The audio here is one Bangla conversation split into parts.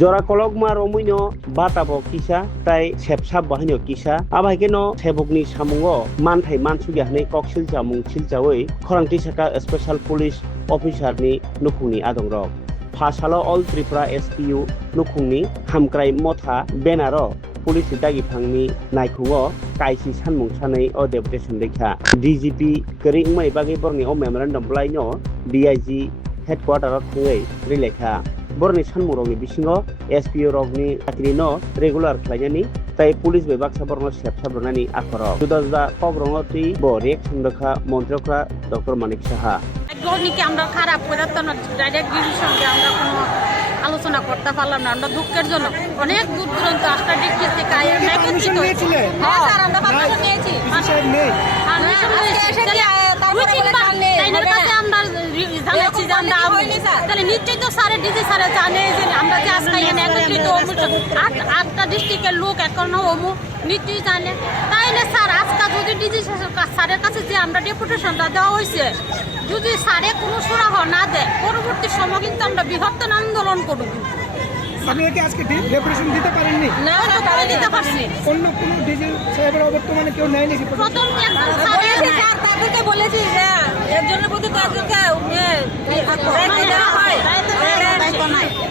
jora kologma romuino batabo kisa tai sepsap bahino kisa abaikeno sebokni samungo manthai mansugi hane koksil jamung siljawi khorangti saka special police officer ni nukungni adongrok phasalo all tripura SPU nukungni hamkrai motha benaro police dagi phangni naikhungo kaisi sanmung sanai o deputation lekha DGP kering mai bagi borni o memorandum blaino DIG headquarter of thangai rilekha borni sanmurogni bisingo SPO rogni akrino regular khlainani tai police bebak saborno sepsabrnani akhoro juda kogrong ti bo rek sundakha montrokra Dr. Manik Saha গণিকে আমরা খারাপ করে তো ডাইরেক্ট ডিজির সঙ্গে আমরা কোনো আলোচনা করতে পারলাম না আমরা দুঃখের জন্য অনেক দূর দূরান্ত 8টা ডিস্ট্রিক্ট থেকে একত্রিত হয়েছি হ্যাঁ স্যার আমরা পারমিশন নিয়েছি আমরা জানাচ্ছি যে আমরা তাহলে নিশ্চয়ই তো স্যারের ডিজি স্যারে জানে যে আমরা যে আজকে এখানে একত্রিত 8টা ডিস্ট্রিক্টের লোক এখনো নিশ্চয়ই জানে তাইলে স্যার আজকে যদি ডিজি স্যারের কাছে যে আমরা ডেপুটেশনটা দেওয়া হয়েছে যদি স্যারে কোনো সুরাহ না দেয় পরবর্তী সময় কিন্তু আমরা বৃহত্তর আন্দোলন করব আপনারা কি আজকে ডেপুটেশন দিতে পারেননি? না দিতে পারছি অন্য কোনো ডিজি সাহেবের বর্তমানে কেউ নেয়নি প্রথম স্যার তাদেরকে বলেছি যে এর জন্য প্রতি কয়েকজনকে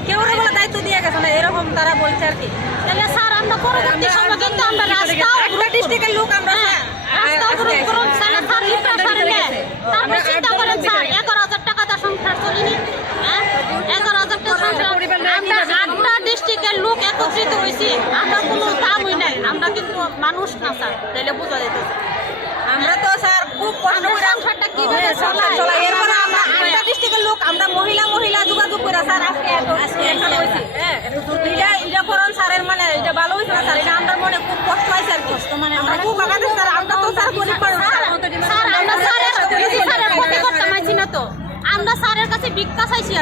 কেউ বলে দায়িত্ব দিয়ে গেছে না এরকম তারা বলছে আর কি তাহলে স্যার আমরা পরবর্তী সময় কিন্তু আমরা রাস্তা ডিস্ট্রিক্টের লোক আমরা রাস্তা অবরোধ করুন স্যার তারপরে চিন্তা করেন স্যার 11,000 টাকা তার সংসার চলিনি 11,000 টাকা সংসার আমরা 8টা ডিস্ট্রিক্টের লোক একত্রিত হয়েছি আমরা কোনো দামই নাই আমরা কিন্তু মানুষ না স্যার তাহলে বোঝা যেতেছে আমরা তো স্যার খুব কষ্ট করে সংসারটা কিভাবে চলাই এরপরে আমরা 8টা ডিস্ট্রিক্টের লোক আমরা মহিলা যোগাযোগ করে স্যার আজকে এখানে হয়েছি এটা করুন স্যারের মানে এটা ভালো হয়েছে না স্যার এটা আমরা মনে খুব কষ্ট হয়েছে আর কষ্ট মানে আমরা খুব আগাতে স্যার আমরা তো স্যার গরিব মানুষ স্যার আমরা স্যারের ক্ষতি করতে পারছি না তো আমরা স্যারের কাছে ভিক্ষা চাইছি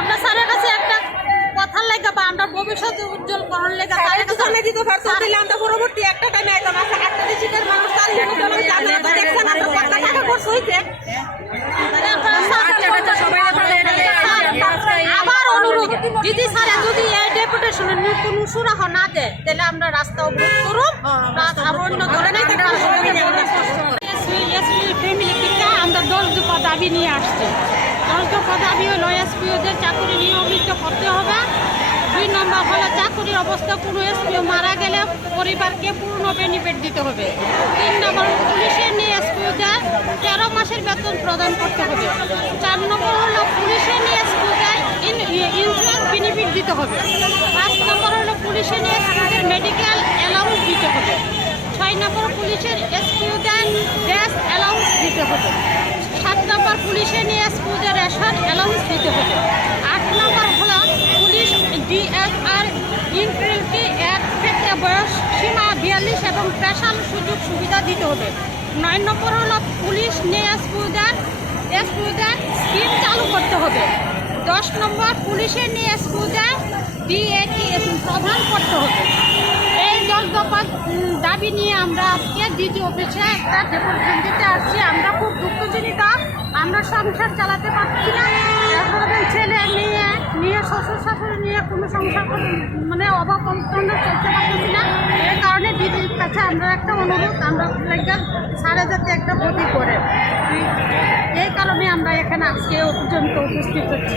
আমরা স্যারের কাছে একটা কথার লেখা বা আমরা ভবিষ্যৎ উজ্জ্বল করার লেখা আমরা পরবর্তী একটা টাইমে একদম একটা ডিস্ট্রিক্টের মানুষ আবার অনুরোধ দিদি স্যার যদি এই ডেপুটেশনের কোনো সুরাহ না দেয় তাহলে আমরা রাস্তা অবরোধ করুন আর অন্য ধরনের ফ্যামিলি থেকে আমরা 10 দফা দাবি নিয়ে আসছি 10 দফা দাবি হলো এসপিওদের চাকরি নিয়মিত করতে হবে 2 নম্বর হলো চাকরির অবস্থা কোনো এসপিও মারা গেলে পরিবারকে পূর্ণ বেনিফিট দিতে হবে 3 নম্বর পুলিশের নিয়ে এসপিওদের 13 মাসের বেতন প্রদান করতে হবে 4 নম্বর হলো পুলিশের নিয়ে এসপিওদের ইন্স্যুরেন্স বেনিফিট দিতে হবে 5 নম্বর হলো পুলিশের নিয়ে এসপিওদের মেডিকেল অ্যালাউন্স দিতে হবে 6 নম্বর পুলিশের এসপিওদের ড্রেস অ্যালাউন্স দিতে হবে 7 নম্বর পুলিশের নিয়ে এসপিওদের রেশন অ্যালাউন্স দিতে হবে 8 নম্বর হলো পুলিশ ডিএসআর ইন্ট্রিলটি অ্যাক্ট ক্ষেত্রে বয়স সীমা 42 এবং স্পেশাল সুযোগ সুবিধা দিতে হবে 9 নম্বর হলো পুলিশ নিয়ে এসপিওদের স্কিম চালু করতে হবে 10 নম্বর পুলিশের নিয়ে এসপিওদের ডিএটি প্রদান করতে হবে এই 10 দফা দাবি নিয়ে আমরা আজকে ডিজি অফিসে একটা ডেপুটেশন দিতে আসছি আমরা খুব দুঃখজনিত আমরা সংসার চালাতে পারছি না তারপরে ছেলে নিয়ে শ্বশুর শাশুড়ি নিয়ে কোনো সংসার মানে অভাব অনটন চলতে পারছি না এই কারণে দিদির কাছে আমরা একটা অনুরোধ আমরা স্যারে যাতে একটা গতি করে এই কারণে আমরা এখানে আজকে পর্যন্ত উপস্থিত হচ্ছি